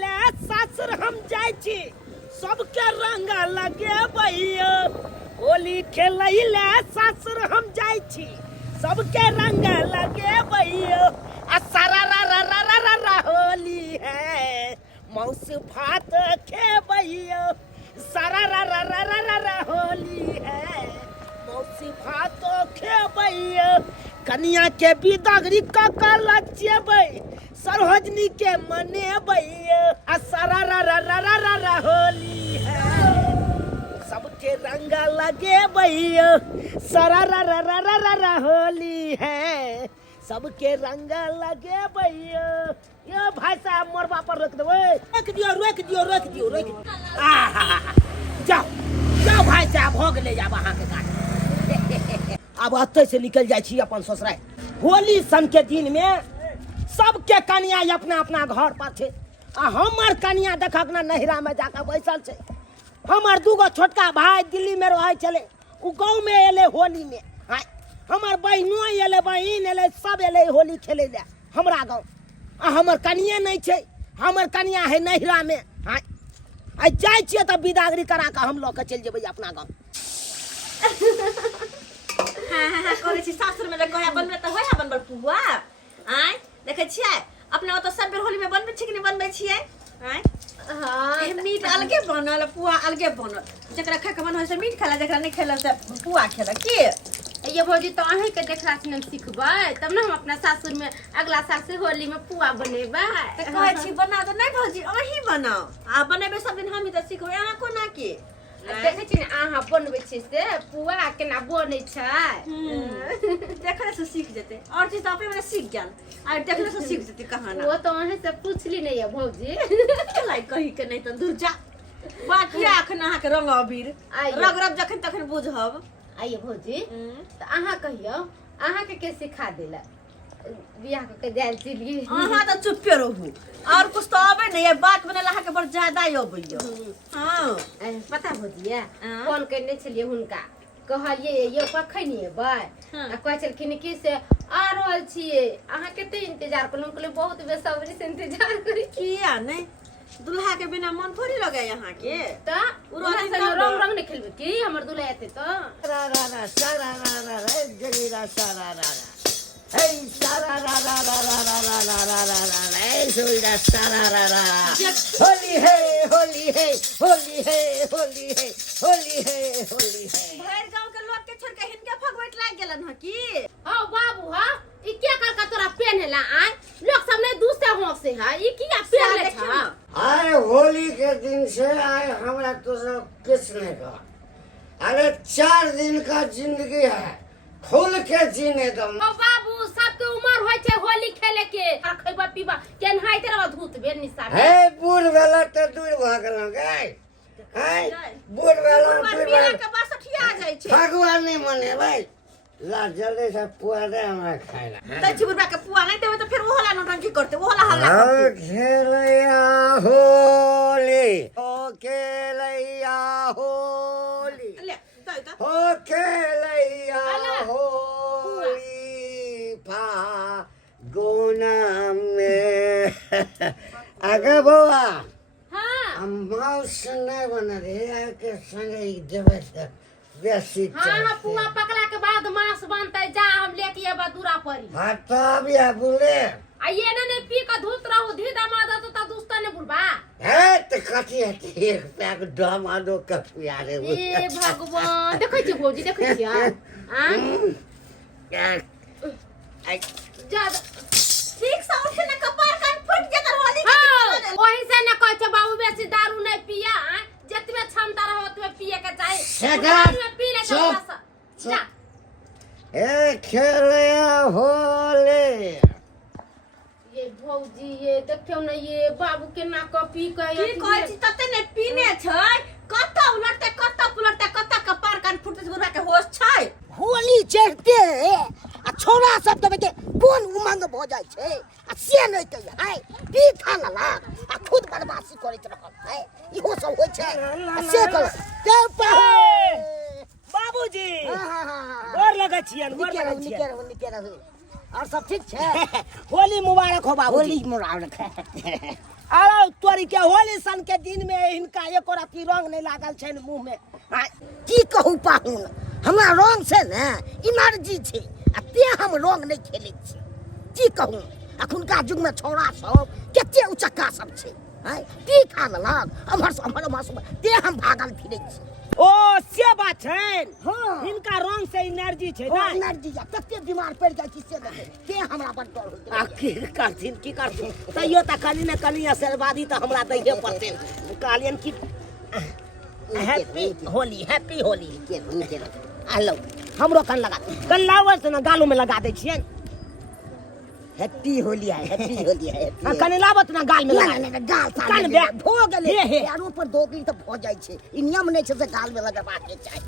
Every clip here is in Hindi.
ले सासुर हम जाय छी सबके रंग लगे भैया होली खेलै ले सासुर हम जाय छी सबके रंग लगे भैया आ सारा रा होली है मौस भात खेबैया सारा रा होली है मौस भात खेबैया कनिया के बिदागरी ककल चेबै सरहजनी के मनेबै आ सारा रा होली है सबके रंग लगेबै सारा रा होली है सबके रंग लगेबै यो भाई साहब मोरबा पर रोक देबै रोक दियो जाओ जाओ भाई साहब हो गेलै आब अहाँके गाड़ी अब अतै से निकल जाइ छी अपन ससुराल होली सन के दिन में सबके कनिया अपना अपना घर पर छै आ हमर कनिया देखक ना नहिरा में जाकर बैसल छै हमर दूगो छोटका भाई दिल्ली में रहै छले उ गांव में एले होली में हमर बहिनो एले बहिन एले सब एले होली खेले ले हमरा गांव आ हमर कनिया नहीं छै हमर कनिया है नहिरा में आ जाय छियै त बिदागरी करा के हम लोग के चल जेबै अपना गांव हाँ करे छी सासुर में कहिया बनबे त होय बनबर पुआ आय देखे छियै अपने तो सब बेर होली में बनबै छी कि नहीं बनबै छियै आय हां मीट अलगे बनल पुआ अलगे बनल जकरा खा के मन होय से मीट खेला जकरा नहीं खेला से पुआ खेला की ये भौजी तो अहीं के देखला से हम सीखबै तब ना हम अपना सासुर में अगला साल से होली में पुआ बनेबै त कहै छी बना दो नहीं भौजी अहीं बनाओ आ बनेबै सब दिन हम ही त सीखबै अहाँ कोना के देखे छी ने अहाँ बनबै छी से पुआ केना बनै छै देखले से सीख जेते और चीज त अपने में सीख गेल आ देखले से सीख जेते कहां ना वो तो अहीं से पूछली नहीं है भौजी लाई कहि के नहीं त दूर जा बाकी अखन अहाँ के रंग अबीर रगरब जखन तखन बुझब आइए भौजी तो अहाँ कहियो अहाँ के सिखा देला बियाह के जाल चली अहाँ त चुप्पे रहू और कुछ तो आबे नहीं है बात बनेला अहाँ के बड़ ज्यादा अबैयो हां पता भौजी फोन करने छलिए हुनका कहलिए ये कखन एबै आ कहै छलखिन कि से आ रहल छिए अहाँ कते इंतजार करलहुं कहलिए बहुत बेसब्री से इंतजार करी किया नहीं दुल्हा के बिना मन थोड़ी लगे यहाँ के त उरोही से रंग रंग नहीं खेलबे की हमर दुल्हा एते तो सारा जगीरा सारा हे सारा हे सोईरा सारा होली है होली है होली है होली है होली है होली है भर गांव के लोग के छोड़ के हिनके फगवट लाग गेलन ह की हां बाबू हां ई क्या करका तोरा पहनेला आय लोग सब ने दूसरे हों से है ई किया पहनले छ आए होली के दिन से आए हमरा तो सब किस नहीं का अरे 4 दिन का जिंदगी है खुल के जीने दो ओ बाबू सबके उम्र होय छै होली खेले के खइबा पीबा केन हाइते रह धूत बे निसा हे बूढ़ वेला त दूर भ गेलौ गय हे बूढ़ वेला दूर बिना के बस ठिया जाय छै भगवान नहीं मने भाई ला जल्दी से पुआ दे हमरा खाइला त छिबुरबा के पुआ नहीं देबे त फिर ओहला नौटंकी करते ओहला हल्ला ओ खेलैया होली ओ खेलैया होली ले त ओ खेलैया होली फागुना में आगे बउआ हां हम मौस नहीं बना रे के संगे देबे से बेसी हां पुआ पकला के बाद मांस बनतै जा हम लेके एबा दूरा परी हां तब या बोले आ ये ने पी के धूत रहू धी दामाद तो त दुस्ता ने बुलबा हे त कथि है एक पैक दामादो के पिया रे ए भगवान देखै छी भौजी देखै छी हां आई जा ठीक से उठे न कपार कान फट जेकर होली के ओही से न कहै छै बाबू बेसी दारू नहीं पिया जतबे क्षमता रहो ओतबे पिए के चाही में पी ले के जा ए खेले होले ये भौजी ये देखियो न ये बाबू के ना कॉपी कहे की कहै छी तते ने पीने छै कत्ता उलटते कत्ता पुलटते कत्ता कपार कान फुटते बुरा के होश छै होली चढ़ते आ छोरा सब देबे के कोन उमंग भ जाय छै आ से नहीं कहिए हाय पी खानला आ खुद बदमाशी करैत रहल है इहो सब होय छै आ से कर ते बाबूजी गोर लगै छियन गोर लगै छियन और सब ठीक छै होली मुबारक हो बाबूजी होली मुबारक अरे तोरी के होली सन के दिन में इनका एको रत्ती रंग नहीं लागल छै मुंह में। की कहूं पाहुन, हमरा रंग से ने एनर्जी छै आ ते हम रंग नहीं खेलै छी। की कहूं अखुनका युग में छौड़ा सब कते उचक्का सब छै, की खा लेलक अमहर ते हम भागल फिरै छी। ओ से बात छै। हाँ इनका रंग से एनर्जी छै ना, एनर्जी या तते बीमार पड़ जाय छी से देखे ते हमरा बड़ डर होय। आ की करथिन तैयो त कनी न कनी आशीर्वादी त हमरा दैये पड़तै। कहलियन की हैप्पी होली के हेलो हमरो कन लगा कन लावल से न गालों में लगा दै छियै। हैप्पी होली है कने लावत ना गाल में लगा ना गाल कान बे हो गेले यारो पर दो दिन तक हो जाय छै। ई नियम नै छै से गाल में लगाबा के चाही।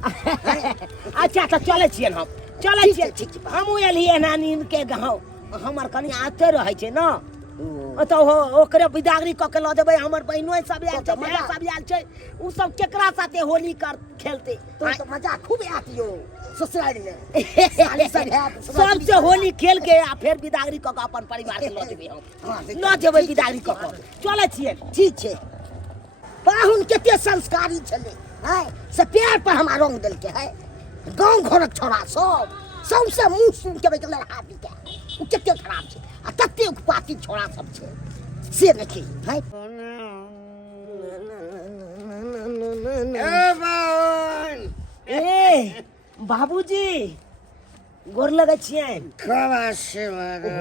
अच्छा त चले छियै हम चले छियै। हमहु एलिए नानी के गांव हमर कनी आते रहै छै ना त ओकरे बिदागरी क के ल देबै। हमर बहिनो सब आयल छै, भाई सब आयल छै, उ सब केकरा साथे होली कर खेलते तो मजा खूब आत यो ससुराल में साली सब है सबसे होली खेल के आ फिर बिदागरी क के अपन परिवार के ल देबै। हम न जेबै बिदागरी क के चले छियै। ठीक छै पाहुन कते संस्कारी छले है से पैर पर हमरा रंग देल के है। गांव घरक छोरा सब सबसे मुंह सुन के बैठल हाथ के उ कते खराब छै आ कते पाती छोरा सब छै से देखी है। ए बाबूजी गोर लगे छियै।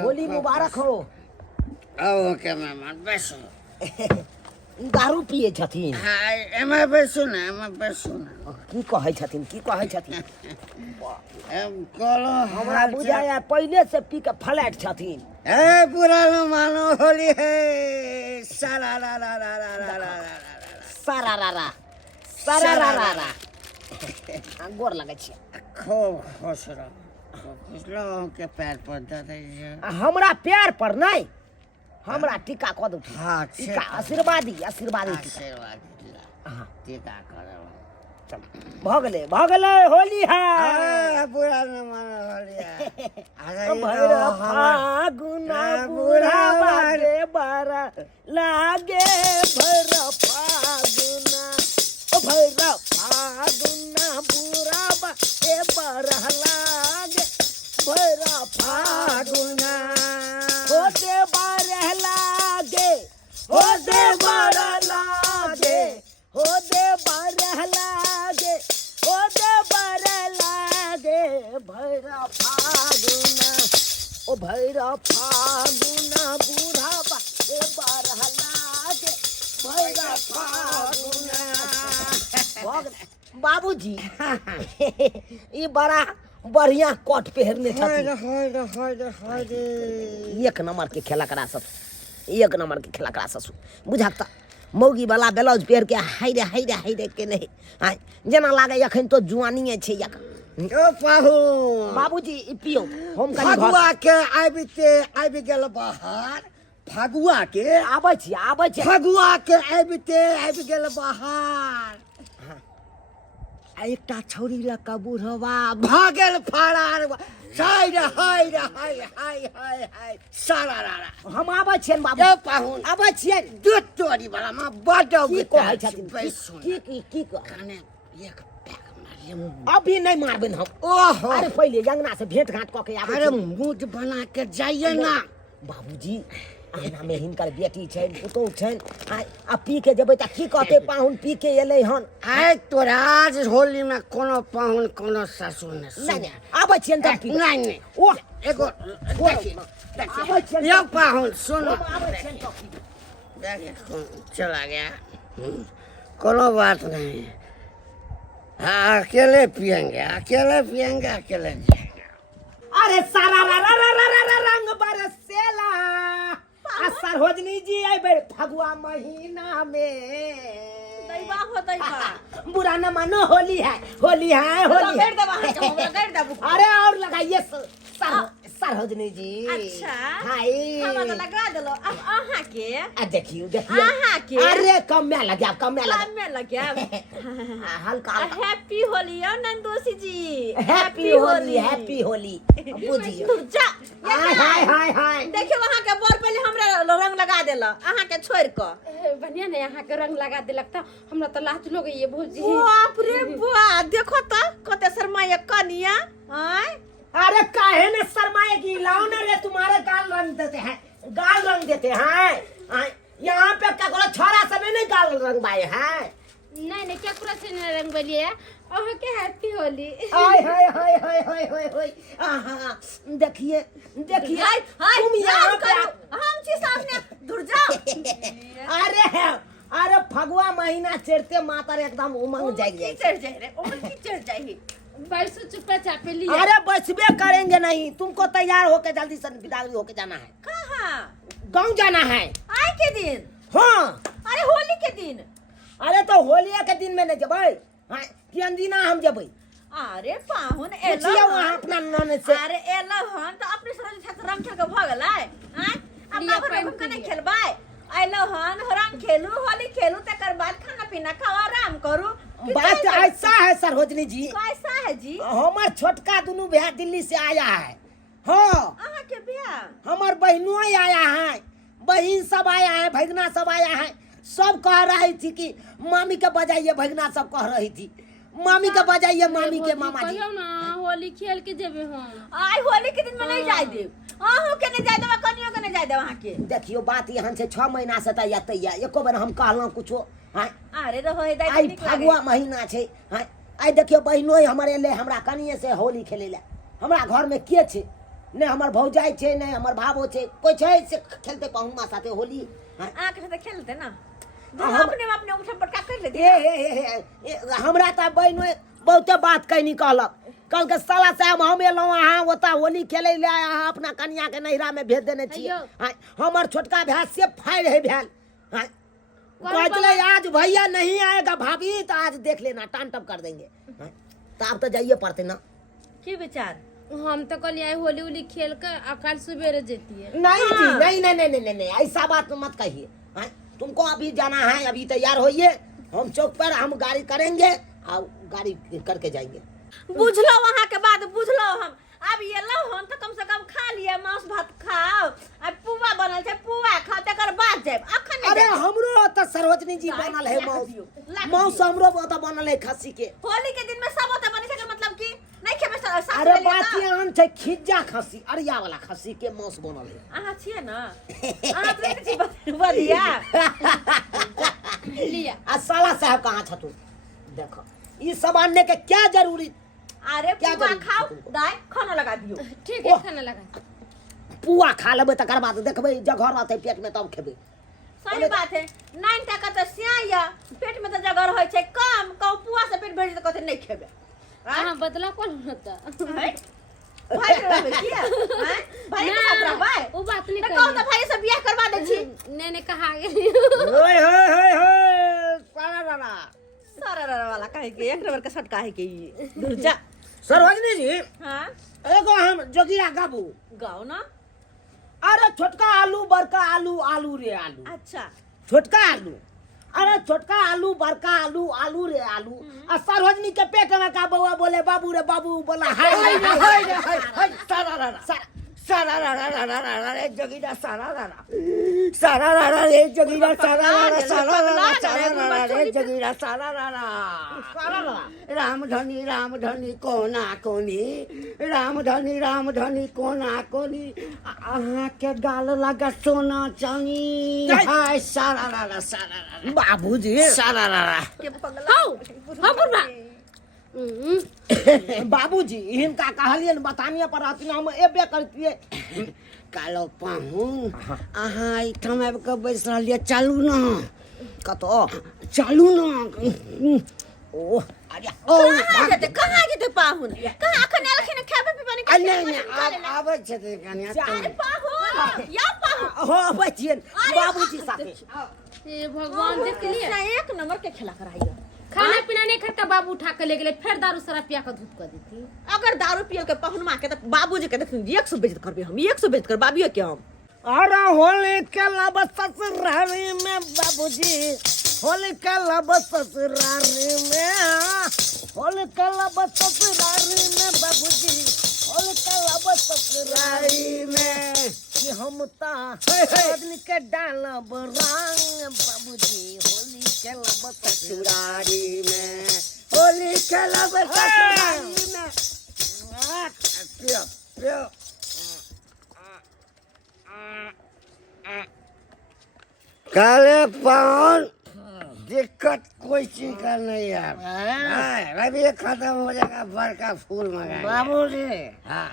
होली मुबारक हो। आओ के मेहमान बैसो। दारू पिए छथिन। हाय एमे बैसो ना की कहै छथिन एम कोलो हमरा बुझाया पहले से पी के फ्लैट छथिन। ए पुरानो मानो होली है सारा रा गोर लगे छियै। खूब खुश रहो के पैर पर दे दे। हमरा पैर पर नहीं हमरा टीका क दू। हां टीका आशीर्वादी आशीर्वाद टीका करो। भ गेले होली है। पुरानो मानो होली है। भैर फागुना बुढ़ा बाजे बारा लागे भैर फागुना बुढ़ा बाजे बारा लागे भैर फागुना हो दे बारह लागे हो दे बारह लागे हो दे बारह लागे हो दे बारह लागे भैरा फागुना ओ भैरा फागुना बूढ़ा बाजे बारह लागे भैरा फागुना। बाबूजी ये बड़ा बढ़िया कोट पहनने छथिन। एक नंबर के खेला करा ससुर बुझाता मौगी वाला ब्लाउज पहन के हाय रे के नहीं जना लागे अखन तो जुआनी छै। ओ पाहु बाबूजी पियो हम कनी फगुआ के आबि गेल बाहर। फगुआ के आबै छी फगुआ के आबि गेल बाहर। एकटा छौरी लका बुढ़वा भागल फरार हाय सारा हम आबै छियन बाबू पाहुन आबै छियन। दू तोरी वाला में बड की कहै छथिन की काने एक पैक मारिए अभी नहीं मारबे हम। ओहो अरे पहले अंगना से भेंट घाट क के आबै। अरे मुंह बना के जाइए ना बाबूजी आना में हिनकर बेटी छन पुतौ छन आ पी के जेबै त की कहते पाहुन पी के एलै हन। आइ तोरा आज होली में कोनो पाहुन कोनो ससुर नहीं आबै छियन त पी नहीं ओ एगो आबै छियन यो पाहुन सुनो आबै छियन त पी देखिए चला गया कोनो बात नहीं। हाँ अकेले पियेंगे अकेले जिएंगे। अरे सारा रंग बरसेला आ सरहोजनी जी आइबे फगुआ महीना में। दैबा हो दैबा बुरा न मानो होली है। गड़ देबा हमरा गड़ देबू। अरे और लगाइए सरोजनी जी। अच्छा हाय हम तो लगा देलो अब अहाँ के देखियो देखियो अहाँ के अरे कम में लग गया कम में लग काम में लग गया गया हल्का हल्का हैप्पी होली नंदोसी जी हैप्पी होली बुझियो जा हाय हाय हाय हाय देखियो वहां के बोर पहले हमरा रंग लगा देला अहाँ के छोड़ के बढ़िया ने यहाँ के रंग लगा देलक त हमरा तो लाज लोग ये भौजी। बाप रे बा देखो त कते शर्माए कनिया आय अरे काहे ने शर्माए की लाओ ना रे तुम्हारे गाल रंग देते हैं गाल रंग देते हैं यहाँ पे क्या करो छोरा सब नहीं गाल रंग बाए हैं नहीं क्या पूरा से रंग बलिए ओह के हैप्पी होली। हाय हाय हाय हाय हाय हाय हाय आहा देखिए देखिए हाय हाय तुम यहाँ पे हम छी सामने दूर जाओ अरे फगुआ महीना चढ़ते माता रे एकदम उमंग जाग जाए चढ़ जाए रे ओमन की चढ़ जाए बैसो चुप्पा चापे लिया। अरे बचबे करेंगे नहीं तुमको तैयार होके जल्दी से विदा होके जाना है कहाँ गाँव जाना है आय के दिन हाँ अरे होली के दिन अरे तो होलिया के दिन में न जबै हाँ किन दिना हम जबै अरे पाहुन एलो पूछिए वहाँ अपना नन से अरे एलो हन तो अपने सरज छत रंग खेल के भ गेलै आय अपना घर में कने खेलबै एलो हन रंग खेलू होली खेलू तकर बाद खाना पीना खाओ आराम करू बात ऐसा है सरोजनी जी कैसा है जी हमार छोटका दोनों भैया दिल्ली से आया है हाँ अहाँ के बियाह हमार बहनों आया है बहन सब आया है भगना सब आया है सब कह रही थी कि मामी के बजाइए भगना सब कह रही थी मामी के बजाइए मामी के मामा जी कहियो ना होली खेल के जेबे हम आय होली के दिन में नहीं जाय देब अहू के नहीं जाय देब कनियो के नहीं जाय देब अहाँ के देखियो बात यहाँ से 6 महीना से तैयार एको बेर हम कहलहुँ कुछो हाँ अरे रहो हे दाई आई फगुआ महीना छै हाँ आई देखियो बहनों हमारे ले हमरा कनिए से होली खेले ले हमरा घर में के छै नहीं हमार भौजाई छै नहीं हमार भावो छै कोई छै से खेलते पहुमा साथे होली हाँ आँख से खेलते ना हम- अपने उठा पटका कर लेते हमरा तो बहनों बहुते बात कहनी कहलक कल के साला साहब हम एलहुँ अहाँ ओता होली खेले ले अहाँ अपना कनिया के नैहरा में भेज देने छियै अय्यो। हाँ हमर छोटका भैया से फाड़ है भैल हाँ कहले आज भैया नहीं आएगा भाभी तो आज देख लेना टान टप कर देंगे हाँ, तो अब तो जाइए पड़ते ना की विचार हम तो कल आई होली उली खेल कर कल सवेरे जेती है। नहीं जी नहीं नहीं नहीं नहीं नहीं ऐसा बात मत कहिए हाँ, तुमको अभी जाना है अभी तैयार होइए हम चौक पर हम गाड़ी करेंगे और गाड़ी करके जाएंगे बुझलो वहाँ के बाद बुझलो हम अब ये लो हम तो कम से कम खा लिया मांस भात खाओ अब पुआ बनल छै पुआ खाओ तकर बाद जाब अखन नहीं अरे जाब। हमरो तो सरोजनी जी बनल है मौस हमरो तो बनल है खस्सी के होली के दिन में सब होता बने छै मतलब की नहीं खेबे सास अरे ले बात लेता। यहाँ छै खिज्जा खस्सी अरिया वाला खस्सी के मौस बनल है अहाँ छियै ना अहाँ तो नहीं छी बलिया लिया आ साला साहब कहाँ छथुन देखो ये सब आनने के क्या जरूरी अरे क्या पुआ करूं? खाओ दाई खाना लगा दियो ठीक है खाना लगा पुआ खा लेबै तकर बाद देखबै जगह रहतै पेट में तब खेबै सही बात है 9 टका तो सिया पेट में तो जगह रहे छै कम कहू पुआ से पेट भर जे कहते नहीं खेबे हाँ बदला कौन होता भाई रहबे किया हैं भाई के साथ रहबे वो बात नहीं तो कहू तो भाई से बियाह करवा दे छी ने कहा गेली ओए होए होए होए सारा राना सारा वाला काहे के एक नंबर का शर्ट काहे के ई दूर जा सरोजनी जी हां एगो हम जोगिया गाबू गाओ ना अरे छोटका आलू बड़का आलू आलू रे आलू अच्छा छोटका आलू अरे छोटका आलू बड़का आलू आलू रे आलू आ सरोजनी के पेट में का बउआ बोले बाबू रे बाबू बोला हाय हाय हाय हाय हाय सारा राना सारा राना रे जोगिया सारा राना रे जोगिया सारा राना रे जोगिया सारा राना राम धनी कोना कोनी राम धनी कोना कोनी अहाँ के गाल लगा सोना चांदी हाय सारा राना बाबूजी सारा राना के पगला हाँ बुढ़ा बाबूजी हिनका कहलियन बतानिए पर रहती हम एबे करतिए कालो पाहुन अहाँ एहिठाम आबि कऽ बैस रहलिए चालू न कतो चालू न ओ अरे ओ कहाँ जेते पाहुन कहाँ अखन एलखिन खाबे पीबे नहीं नहीं नहीं आबै छै कनिया अरे पाहुन या पाहुन हो बचियन बाबूजी साथे ये भगवान देख लिए एक नंबर के खेला कराइए खाना पीना नहीं खाता बाबू उठा के ले गेले फिर दारू शराब पिया के धूप कर देती। अगर दारू पियल के पहुनमा के त बाबूजी के देखिन 100 बेइज्जत करबे हम 100 बेइज्जत कर बाबियो के हम। अरे होली के लब ससुरारी में बाबूजी, होली के लब ससुरारी में, होली के लब ससुरारी में बाबूजी, होली के लब ससुरारी में कि हम ता आदमी के डालब रंग बाबूजी, होली के लब ससुरारी में, होली के लब ससुरारी में। पियो पियो काले पाउन दिक्कत कोई चीज का नहीं यार। अभी ये खत्म हो जाएगा बड़का फूल मंगाएंगे। बाबूजी हाँ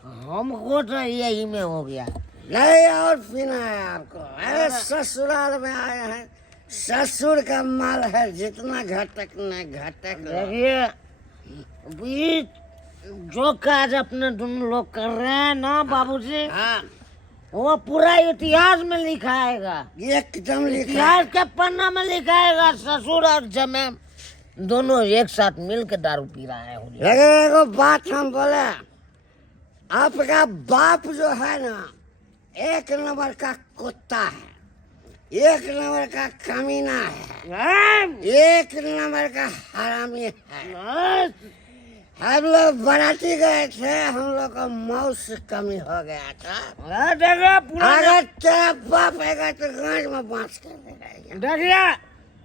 हमको तो यही में हो गया। नहीं और पीना है आपको। अरे ससुराल में आए हैं, ससुर का माल है, जितना घटक न घटक। देखिए बीच जो काज अपने दोनों लोग कर रहे हैं ना बाबूजी, हाँ वो पूरा इतिहास में लिखाएगा। एकदम लिखा इतिहास के पन्ना में लिखाएगा ससुर और जमे दोनों एक साथ मिल के दारू पी रहा है होली। लेकिन एगो बात हम बोले, आपका बाप जो है ना एक नंबर का कुत्ता है, एक नंबर का कमीना है, एक नंबर का हरामी है। हम लोग बाराती गए थे, हम लोग को मौत से कमी हो गया था। अगर तेरा बाप आएगा तो गांठ में बांस कर देगा। देखिए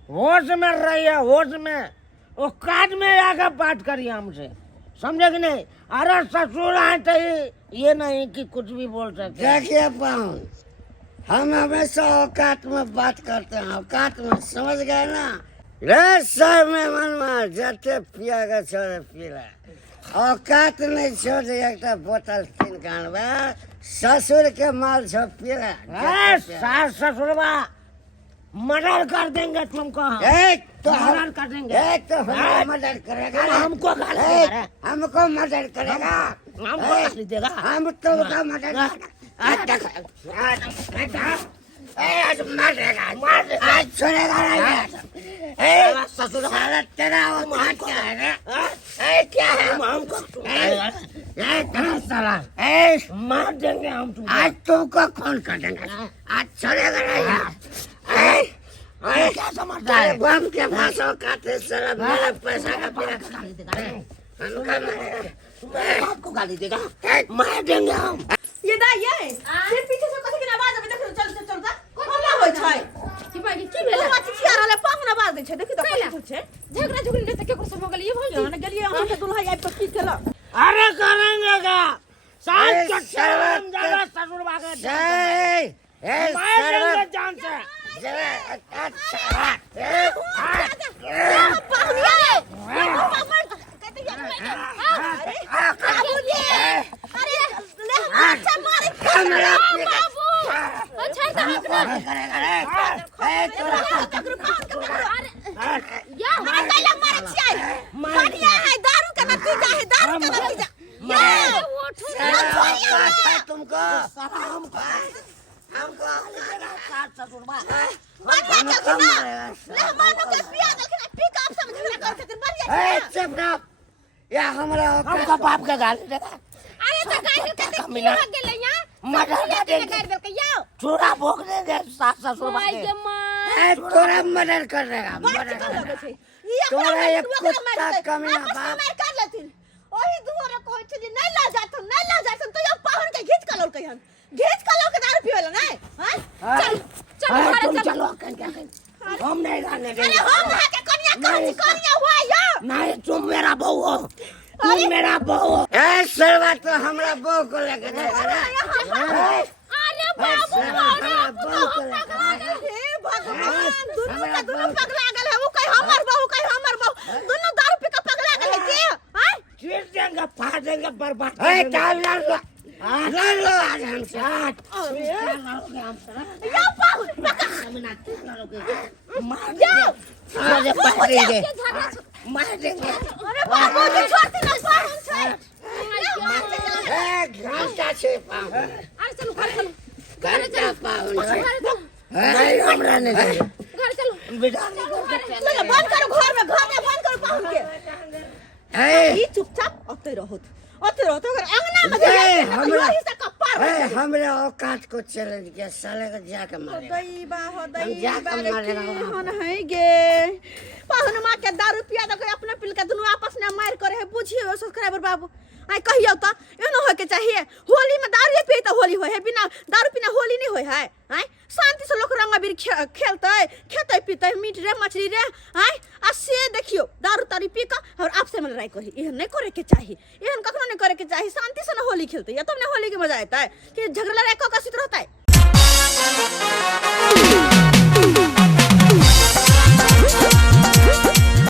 होश में रहिए, होश में, वो काज में आकर बात करिए हमसे, समझे कि नहीं। अरे ससुर आए तो ये नहीं कि कुछ भी बोल सकते। देखिए पाउन, हम हमेशा औकात में बात करते हैं, औकात में, समझ गए ना। रे सर में मनवा जते पिया के छोड़े पीला, औकात नहीं छोड़ एक बोतल किन कानबे, ससुर के माल छोड़ पीला। सास ससुरबा मर्डर कर देंगे तुमको हम। तो मर्डर कर देंगे। तो हमको मर्डर करेगा, हमको गाली देगा। हमको मर्डर करेगा, हमको गाली देगा। हम तुमको मर्डर आज छोड़ेगा नहीं। ससुर साला तेरा वो हाथ क्या है ना? क्या है? हमको साला मार देंगे हम तुमको। आज तुमको खून कर देंगे, आज छोड़ेगा नहीं। क्या समझता है? बम के फांसों काटे साला मेरा पैसा का पीला गाली देगा। हमको मारेगा। तुम्हारे बाप को गाली देगा, मार देंगे हम। ये दा ये पीछे से कथि के आवाज आबे देखो चल चल चल ता हमरा होय छै कि बाकी की भेला बात छिया रहले पाहुन आवाज दै छै देखि त कैला? कुछ छै झगड़ा झगड़ी ले केकरो से हो गेल ये भौजी जाने गेलिए हम के दुल्हा आबि के की केला अरे करेंगे क्या? साल अरे के शरबत ज्यादा ससुर भागे मार देंगे जान से। तुमको या हमारा हमको बाप का गाली देगा। अरे तो गाड़ी के कमीना। हो गेल यहां मर्डर कर देंगे। गाड़ी दे के याओ चूड़ा भोग देंगे सास ससुर भाई भागे। के मां तोरा मर्डर कर देगा, मर्डर कर देगा। तोरा एक कुत्ता कमीना बाप कर लेथिन ओही दुआरे कहै छै जे नै ला जाथन तो यो पाहुन के घीच के लौकै हन घीच के लौके दारू पियोला नै हां चल चल अरे घर तुम चल चलो हम नहीं जाने अरे देंगे। हम वहां के कन्या हुआ यो नहीं तुम मेरा बहू हो, तुम मेरा बहू हो। ए सरवा तो हमरा बहू को लेके जाएगा ना। अरे बाबू हमरा बहू को लेके जाएगा। हे भगवान दुनु पगला गेल है वो कहि हमर बहू दुनु दारू पी के पगला गेल है की हां चीर देंगे, फाड़ देंगे, बर्बाद कर ए देंगे। टाल लड़ लो आज हमसे। यो पाहुन मार देंगे, मार देंगे, मार देंगे। अरे बाबू जी छोड़ती ना पाहुन छै ए घंटा से पाऊं, अरे चलो घर चलो घंटा पाऊं। घर चलो नहीं हमरा नहीं देंगे। घर चलो विदा नहीं करके लगे बंद करो घर में बंद करो पाहुन के ए ई चुपचाप ओते रहो अगर अंगना में जाए हमरा हिस्सा कपार हो हमरा औकात को चैलेंज किया साले को जाके मारेगा हो हम जाके मारेगा हन है गे पाहुन मां के दारू पिया दे अपना पिल के दुनु आपस में मार करे है बुझियो सब्सक्राइबर बाबू आई कहियो त एनो होय के चाहिए होली में दारू पी त होली होय है बिना दारू पीना होली नहीं होय है आई शांति से लोग रंग अबीर खेलते खेते पीते मीट रे मछली रे आई आ से देखियो दारू तारी पी का और आपसे में लड़ाई करी एहन नहीं करे के चाहिए एहन कखनो नहीं करे के चाहिए शांति से ना होली खेलते या तब ना होली के मजा आता है कि झगड़ा लड़ाई का कसित रहता है